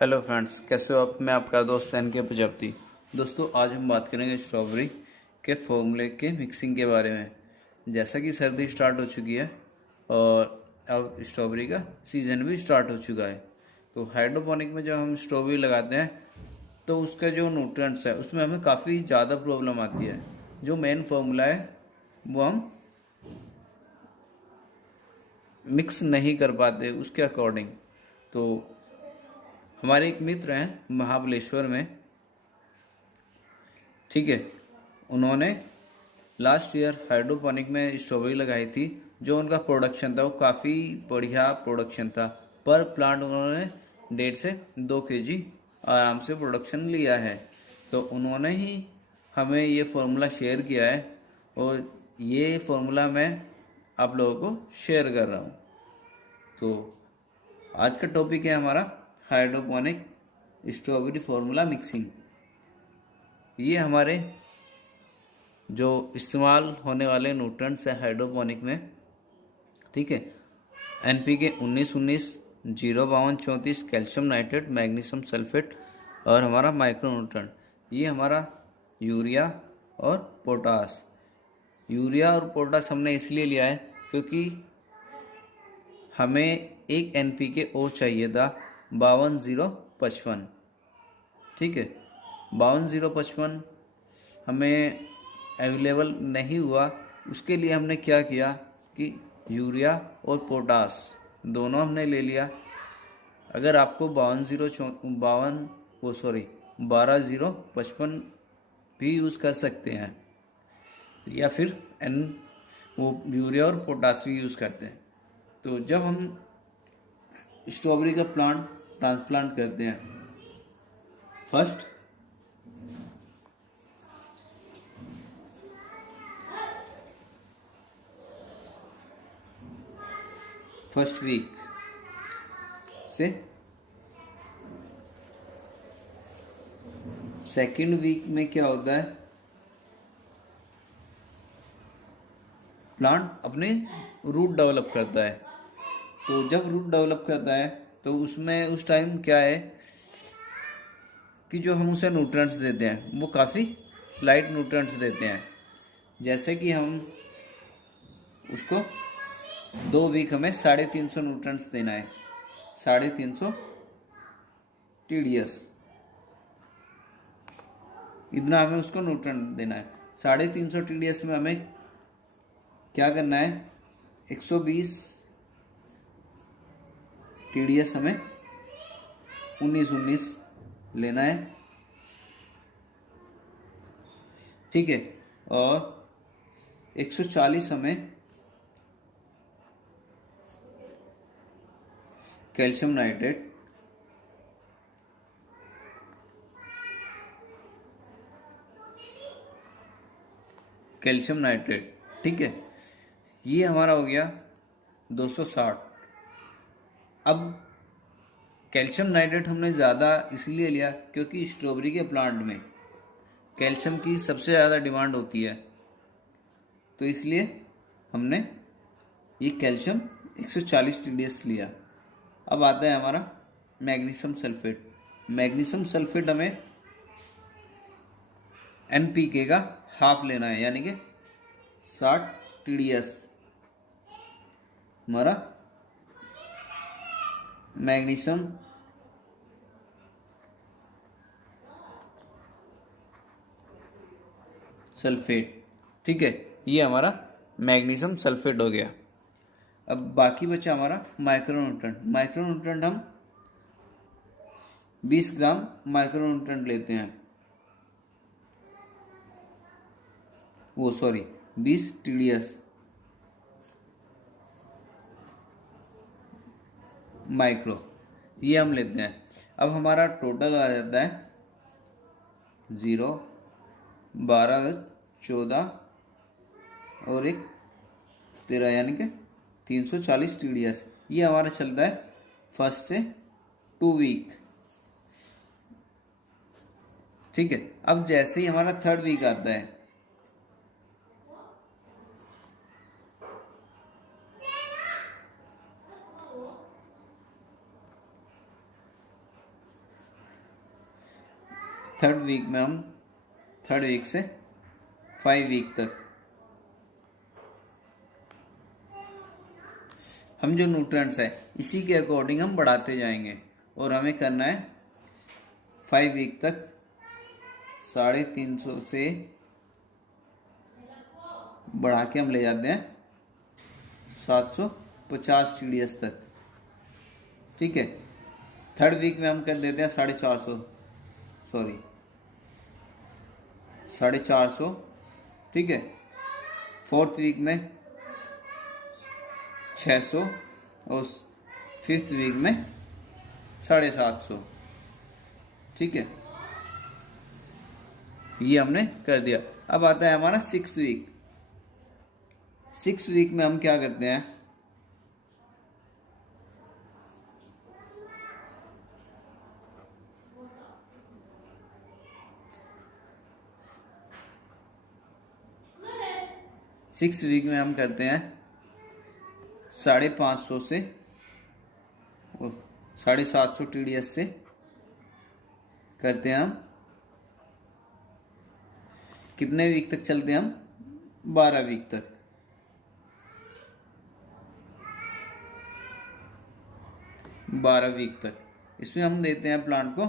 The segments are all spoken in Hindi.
हेलो फ्रेंड्स, कैसे हो आप। मैं आपका दोस्त एन के प्रजापति। दोस्तों, आज हम बात करेंगे स्ट्रॉबेरी के फॉर्मूले के मिक्सिंग के बारे में। जैसा कि सर्दी स्टार्ट हो चुकी है और अब स्ट्रॉबेरी का सीज़न भी स्टार्ट हो चुका है, तो हाइड्रोपोनिक में जब हम स्ट्रॉबेरी लगाते हैं तो उसका जो न्यूट्रिएंट्स है उसमें हमें काफ़ी ज़्यादा प्रॉब्लम आती है। जो मेन फार्मूला है वो हम मिक्स नहीं कर पाते उसके अकॉर्डिंग। तो हमारे एक मित्र हैं महाबलेश्वर में, ठीक है, उन्होंने लास्ट ईयर हाइड्रोपोनिक में स्ट्रॉबेरी लगाई थी। जो उनका प्रोडक्शन था वो काफ़ी बढ़िया प्रोडक्शन था। पर प्लांट उन्होंने 1.5 से 2 kg आराम से प्रोडक्शन लिया है। तो उन्होंने ही हमें ये फार्मूला शेयर किया है और ये फार्मूला मैं आप लोगों को शेयर कर रहा हूँ। तो आज का टॉपिक है हमारा हाइड्रोपोनिक स्ट्रॉबेरी फार्मूला मिक्सिंग। ये हमारे जो इस्तेमाल होने वाले न्यूट्रेंट्स हैं हाइड्रोपोनिक में, ठीक है, NPK 19-19, 0-52-34, calcium nitrate, magnesium sulphate और हमारा माइक्रो न्यूट्रेंट। ये हमारा यूरिया और पोटास। यूरिया और पोटास हमने इसलिए लिया है क्योंकि हमें एक NPK और चाहिए था 52-0-55, ठीक है। 52-0-55 हमें अवेलेबल नहीं हुआ। उसके लिए हमने क्या किया कि यूरिया और पोटास दोनों हमने ले लिया। अगर आपको 12-0 भी यूज़ कर सकते हैं, या फिर एन वो यूरिया और पोटास भी यूज़ करते हैं। तो जब हम स्ट्रॉबेरी का प्लांट ट्रांसप्लांट करते हैं, फर्स्ट वीक से सेकेंड वीक में क्या होता है, प्लांट अपने रूट डेवलप करता है। तो जब रूट डेवलप करता है तो उसमें उस टाइम क्या है कि जो हम उसे न्यूट्रिएंट्स देते हैं वो काफ़ी लाइट न्यूट्रिएंट्स देते हैं। जैसे कि हम उसको 2 वीक हमें 350 न्यूट्रिएंट्स देना है, 350 TDS, इतना हमें उसको न्यूट्रिएंट देना है। 350 TDS में हमें क्या करना है, 120 TDS हमें 19-19 लेना है, ठीक है। और 140 हमें कैल्शियम नाइट्रेट, ठीक है। ये हमारा हो गया 260। अब कैल्शियम नाइट्रेट हमने ज़्यादा इसलिए लिया क्योंकि स्ट्रॉबेरी के प्लांट में कैल्शियम की सबसे ज़्यादा डिमांड होती है, तो इसलिए हमने ये कैल्शियम 140 TDS लिया। अब आता है हमारा मैग्नीशियम सल्फेट। मैग्नीशियम सल्फेट हमें NPK का हाफ लेना है, यानी कि 60 TDS हमारा मैग्नीशियम सल्फेट, ठीक है। ये हमारा मैग्नीशियम सल्फेट हो गया। अब बाकी बचा हमारा माइक्रोन्यूट्रेंट। माइक्रोन्यूट्रेंट हम 20 ग्राम माइक्रोन्यूट्रेंट लेते हैं, 20 TDS माइक्रो, ये हम लेते हैं। अब हमारा टोटल आ जाता है 0, 12, 14 और 1, 13, यानी कि 340 TDS। ये हमारा चलता है 1 से 2 वीक, ठीक है। अब जैसे ही हमारा 3rd वीक आता है, थर्ड वीक से 5 वीक तक हम जो न्यूट्रिएंट्स है इसी के अकॉर्डिंग हम बढ़ाते जाएंगे, और हमें करना है 5 वीक तक 350 से बढ़ा के हम ले जाते हैं 750 TDS तक। ठीक है, थर्ड वीक में हम कर देते हैं 450। ठीक है, फोर्थ वीक में 600 और फिफ्थ वीक में 750। ठीक है, ये हमने कर दिया। अब आता है हमारा 6th वीक। 6th वीक में हम क्या करते हैं, सिक्स वीक में हम करते हैं 550 से 750 TDS से करते हैं हम। कितने वीक तक चलते हैं हम, 12 वीक तक। 12 वीक तक इसमें हम देते हैं प्लांट को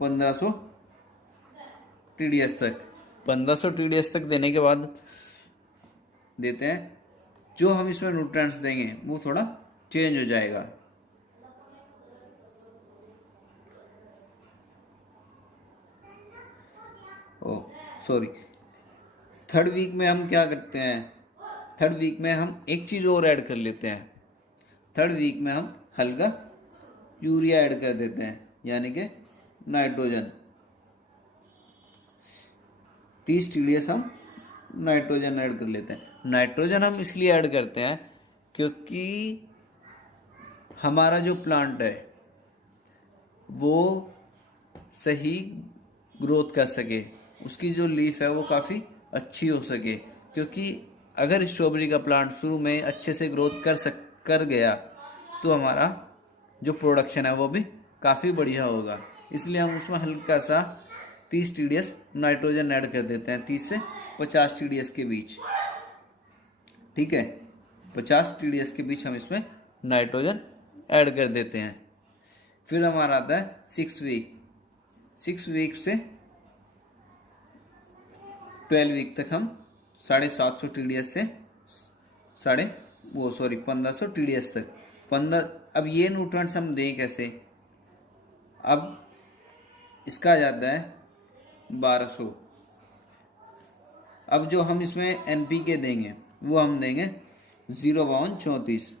1500 TDS तक। 1500 TDS तक देने के बाद देते हैं, जो हम इसमें न्यूट्रिएंट्स देंगे वो थोड़ा चेंज हो जाएगा। थर्ड वीक में हम क्या करते हैं, थर्ड वीक में हम एक चीज और ऐड कर लेते हैं। थर्ड वीक में हम हल्का यूरिया ऐड कर देते हैं, यानी कि नाइट्रोजन। 30 TDS हम नाइट्रोजन ऐड कर लेते हैं। नाइट्रोजन हम इसलिए ऐड करते हैं क्योंकि हमारा जो प्लांट है वो सही ग्रोथ कर सके, उसकी जो लीफ है वो काफ़ी अच्छी हो सके। क्योंकि अगर स्ट्रॉबेरी का प्लांट शुरू में अच्छे से ग्रोथ कर गया तो हमारा जो प्रोडक्शन है वो भी काफ़ी बढ़िया होगा। इसलिए हम उसमें हल्का सा 30 TDS नाइट्रोजन ऐड कर देते हैं, 30 से 50 TDS के बीच। ठीक है, 50 TDS के बीच हम इसमें नाइट्रोजन ऐड कर देते हैं। फिर हमारा आता है 6 वीक। 6 वीक से 12 वीक तक हम 750 TDS से 1500 TDS तक। अब ये न्यूट्रिएंट्स हम दें कैसे, अब इसका आ जाता है 1200। अब जो हम इसमें NPK देंगे वो हम देंगे 0/34।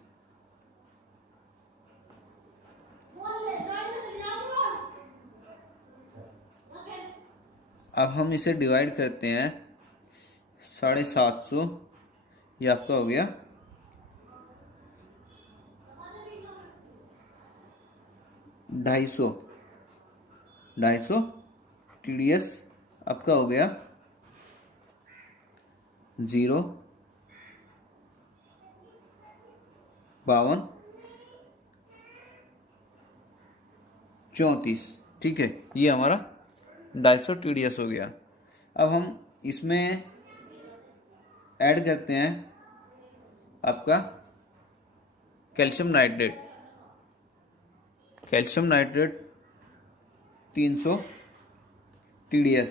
अब हम इसे डिवाइड करते हैं 750, ये आपका हो गया 250 TDS आपका हो गया 0/32। ठीक है, ये हमारा 250 TDS हो गया। अब हम इसमें ऐड करते हैं आपका कैल्शियम नाइट्रेट। 300 TDS।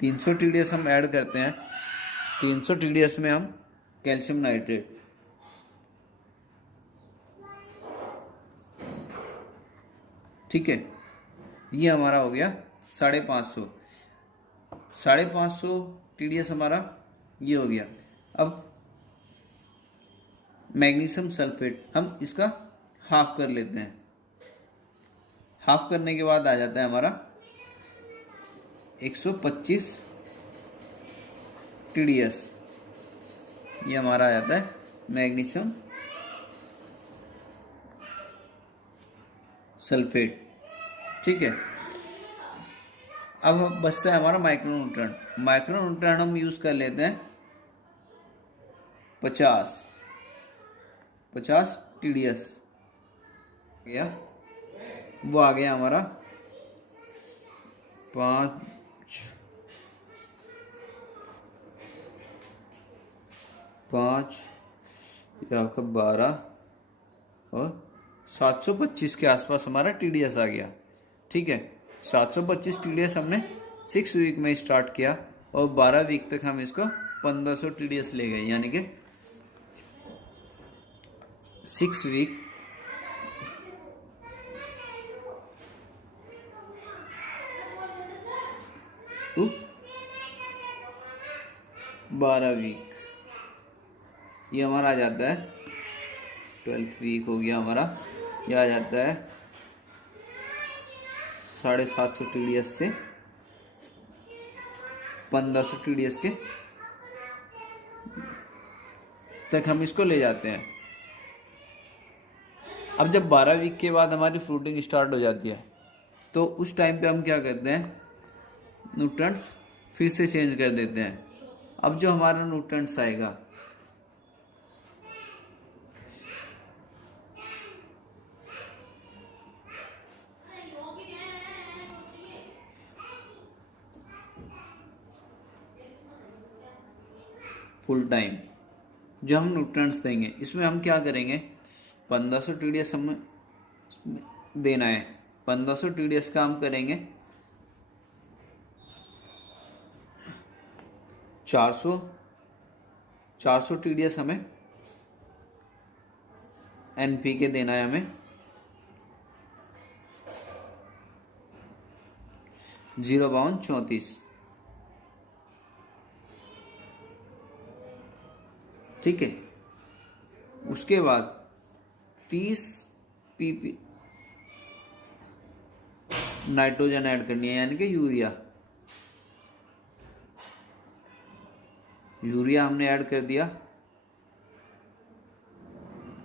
300 TDS हम ऐड करते हैं। 300 TDS में हम कैल्शियम नाइट्रेट, ठीक है, ये हमारा हो गया 550। 550 TDS हमारा ये हो गया। अब मैग्नीशियम सल्फेट हम इसका हाफ कर लेते हैं। हाफ करने के बाद आ जाता है हमारा 125 TDS। ये हमारा आ जाता है मैग्नीशियम सल्फेट। ठीक है, अब बचता है हमारा माइक्रोन्यूट्रिएंट। माइक्रोन्यूट्रिएंट हम यूज कर लेते हैं 50 TDS। वो आ गया हमारा 5 या 12 और 725 के आसपास हमारा TDS आ गया। ठीक है, 725 TDS हमने 6 वीक में स्टार्ट किया और 12 वीक तक हम इसको 1500 TDS ले गए, यानी कि 6 वीक टू 12 वीक, ये हमारा आ जाता है 12th वीक हो गया हमारा। यह आ जाता है 750 TDS से 1500 TDS के तक हम इसको ले जाते हैं। अब जब 12 वीक के बाद हमारी फ्रूटिंग स्टार्ट हो जाती है तो उस टाइम पे हम क्या करते हैं, न्यूट्रिएंट्स फिर से चेंज कर देते हैं। अब जो हमारा न्यूट्रिएंट्स आएगा फुल टाइम, जो हम न्यूट्रिएंट्स देंगे इसमें हम क्या करेंगे, 1500 TDS हमें देना है। 1500 TDS का हम करेंगे 400 TDS हमें NPK देना है हमें 0/34। ठीक है, उसके बाद 30 PP नाइट्रोजन ऐड करनी है, यानी कि यूरिया हमने ऐड कर दिया,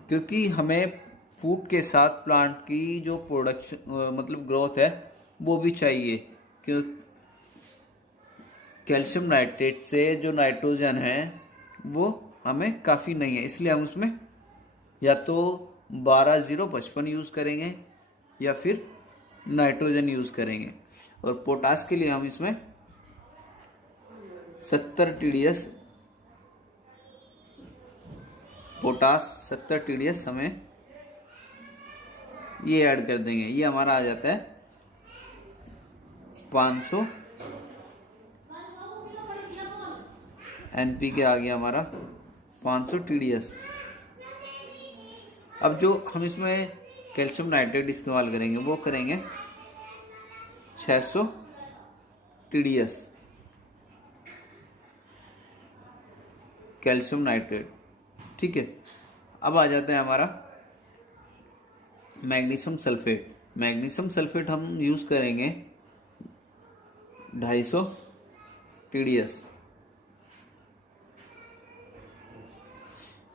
क्योंकि हमें फूड के साथ प्लांट की जो प्रोडक्शन मतलब ग्रोथ है वो भी चाहिए। क्यों, कैल्शियम नाइट्रेट से जो नाइट्रोजन है वो हमें काफ़ी नहीं है, इसलिए हम उसमें या तो 12-0-55 यूज़ करेंगे या फिर नाइट्रोजन यूज़ करेंगे। और पोटास के लिए हम इसमें 70 TDS पोटास 70 TDS हमें ये ऐड कर देंगे। ये हमारा आ जाता है 500 NPK आ गया हमारा 500 TDS। अब जो हम इसमें कैल्शियम नाइट्रेट इस्तेमाल करेंगे वो करेंगे 600 TDS कैल्शियम नाइट्रेट। ठीक है, अब आ जाता है हमारा मैग्नीशियम सल्फेट। मैग्नीशियम सल्फेट हम यूज करेंगे 250 TDS।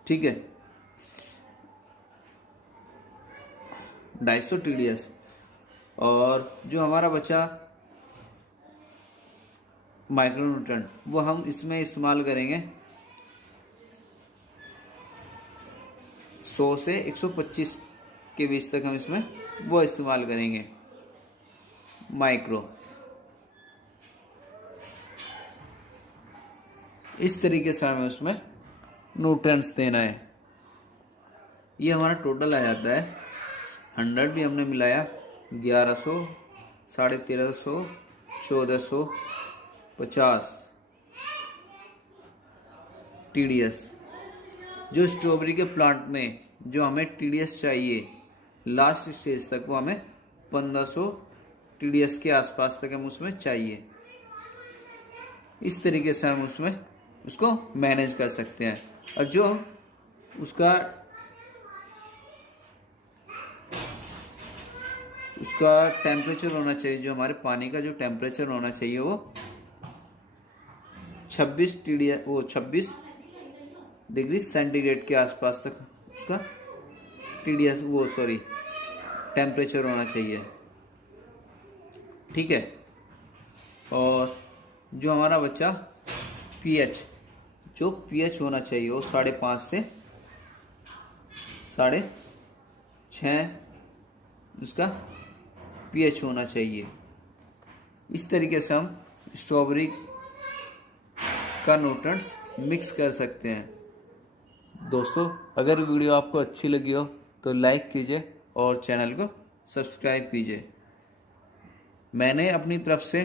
ठीक है, 250 TDS। और जो हमारा बचा माइक्रोन्यूट्रिएंट वो हम इसमें इस्तेमाल करेंगे 100 से 125 के बीच तक हम इसमें वो इस्तेमाल करेंगे माइक्रो। इस तरीके से हमें उसमें न्यूट्रिएंट्स देना है। ये हमारा टोटल आ जाता है 100 भी हमने मिलाया 1100, 1350, 1450 TDS। जो स्ट्रॉबेरी के प्लांट में जो हमें TDS चाहिए लास्ट स्टेज तक, वो हमें 1500 TDS के आसपास तक हम उसमें चाहिए। इस तरीके से हम उसमें उसको मैनेज कर सकते हैं। और जो उसका टेम्परेचर होना चाहिए, जो हमारे पानी का जो टेम्परेचर होना चाहिए वो 26 डिग्री सेंटीग्रेड के आसपास तक उसका TDS टेम्परेचर होना चाहिए। ठीक है, और जो हमारा बच्चा pH होना चाहिए वो 5.5 से 6.5 उसका pH होना चाहिए। इस तरीके से हम स्ट्रॉबेरी का न्यूट्रिएंट्स मिक्स कर सकते हैं। दोस्तों, अगर वीडियो आपको अच्छी लगी हो तो लाइक कीजिए और चैनल को सब्सक्राइब कीजिए। मैंने अपनी तरफ से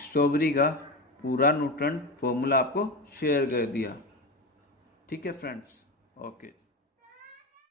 स्ट्रॉबेरी का पूरा न्यूट्रिएंट फॉर्मूला आपको शेयर कर दिया। ठीक है फ्रेंड्स, ओके।